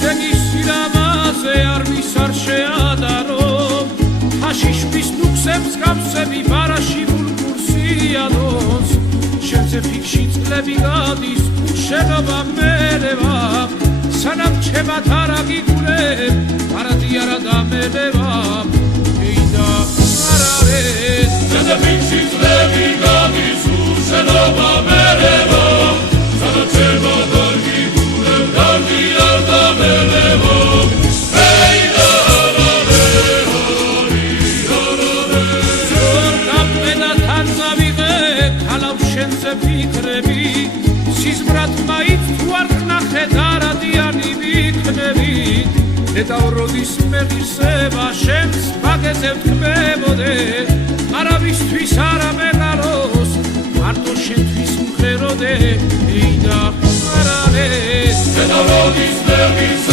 შეგისილამაზე არ მისარ შეადარო ჰაშიშვის ნუქსებს გამსები ბარაში ვულკურსიადოს შენზე ფიქში წლები გადის შენობა მერევა სანამ ჩემად არ აგიგულებ არადი არა დამელევა ეიდა არ არის შენზე ფიქში წლები გადის შენობა მერევა სანამ ჩემად არ აგიგულებ არადი არ დამელევა ფიქრები სიზმრად მაით თუ არ ვნახეთ არადიანი ვიქნები დედაო როდის მეღირსება შენს მაგეზე ვთქმებოდე არავისთვის არა მეღაროს მარტო შენთვის მღეროდე ეიდა არ არის დედაო როდის მეღირსება